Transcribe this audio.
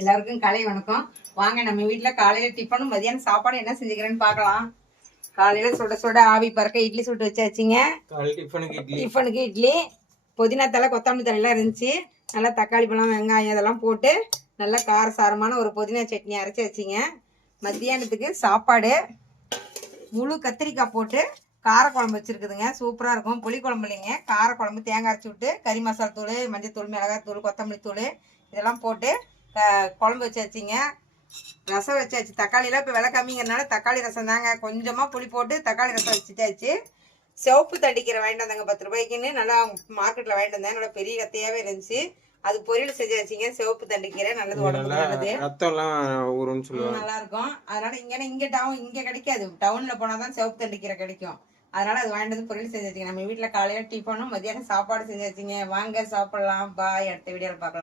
எல்லாருக்கும் காலை வணக்கம். வாங்க நம்ம வீட்டுல காலையில டிஃபனும் மதியானம் சாப்பாடு என்ன செஞ்சுக்கிறேன்னு பார்க்கலாம். காலையில சுட சுட ஆவி பறக்க இட்லி சுட்டு வச்சாச்சுங்க. டிஃபனுக்கு இட்லி, புதினா தலை கொத்தமல்லி தலையெல்லாம் இருந்துச்சு. நல்லா தக்காளி பழம் வெங்காயம் இதெல்லாம் போட்டு நல்லா காரசாரமான ஒரு புதினா சட்னி அரைச்சி வச்சிங்க. மத்தியானத்துக்கு சாப்பாடு முழு கத்திரிக்காய் போட்டு காரக்குழம்பு வச்சுருக்குதுங்க. சூப்பராக இருக்கும். புளிக்குழம்பு இல்லைங்க, காரக்குழம்பு தேங்காய் அரைச்சி விட்டு கறி மசாலா தூள், மஞ்சள் தூள், மிளகாய் தூள், கொத்தமல்லி தூள் இதெல்லாம் போட்டு குழம்பு வச்சாச்சுங்க. ரசம் வச்சாச்சு. தக்காளிலாம் இப்போ விலை கம்மிங்கிறதுனால தக்காளி ரசம் தாங்க. கொஞ்சமாக புளி போட்டு தக்காளி ரசம் வச்சுட்டாச்சு. சிவப்பு தண்டிக்கிற வாங்கிட்டு வந்தாங்க 10 ரூபாய்க்குன்னு. நல்லா மார்க்கெட்டில் வாங்கிட்டு வந்தேன். நல்லா பெரிய கத்தையாகவே இருந்துச்சு. அது பொரியல் செஞ்சாச்சுங்க. சிவப்பு தண்டிக்கீரை நல்லது, உடம்புக்கு நல்லது, நல்லா இருக்கும். அதனால இங்கே கிடைக்காது. டவுனில் போனால் தான் சிவப்பு தண்டிக்கீரை கிடைக்கும். அதனால அது வாங்கிட்டு வந்து பொரியல் செஞ்சாச்சுங்க. நம்ம வீட்டில் காலையில் டிஃபனும் மதியானம் சாப்பாடு செஞ்சாச்சுங்க. வாங்க சாப்பிடலாம். பாய். அடுத்த வீடியோவில் பார்க்கலாம்.